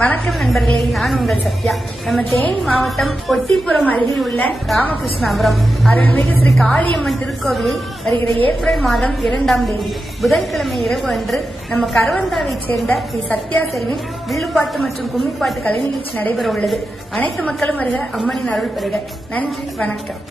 வணக்கம் நண்பர்களே, நான் உங்கள் சத்யா. நம்ம தேனி மாவட்டம் பொட்டிப்புறம் அருகில் உள்ள ராமகிருஷ்ணாபுரம் அருள்மிகு ஸ்ரீ காளியம்மன் திருக்கோவிலில் வருகிற ஏப்ரல் மாதம் 2ஆம் தேதி புதன்கிழமை இரவு அன்று நம்ம கரவந்தாவை சேர்ந்த ஸ்ரீ சத்யா செல்வின் வில்லுப்பாட்டு மற்றும் கும்மிப்பாட்டு கலை நிகழ்ச்சி நடைபெற உள்ளது. அனைத்து மக்களும் வருக, அம்மனின் அருள் பெறுக. நன்றி, வணக்கம்.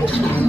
Hey!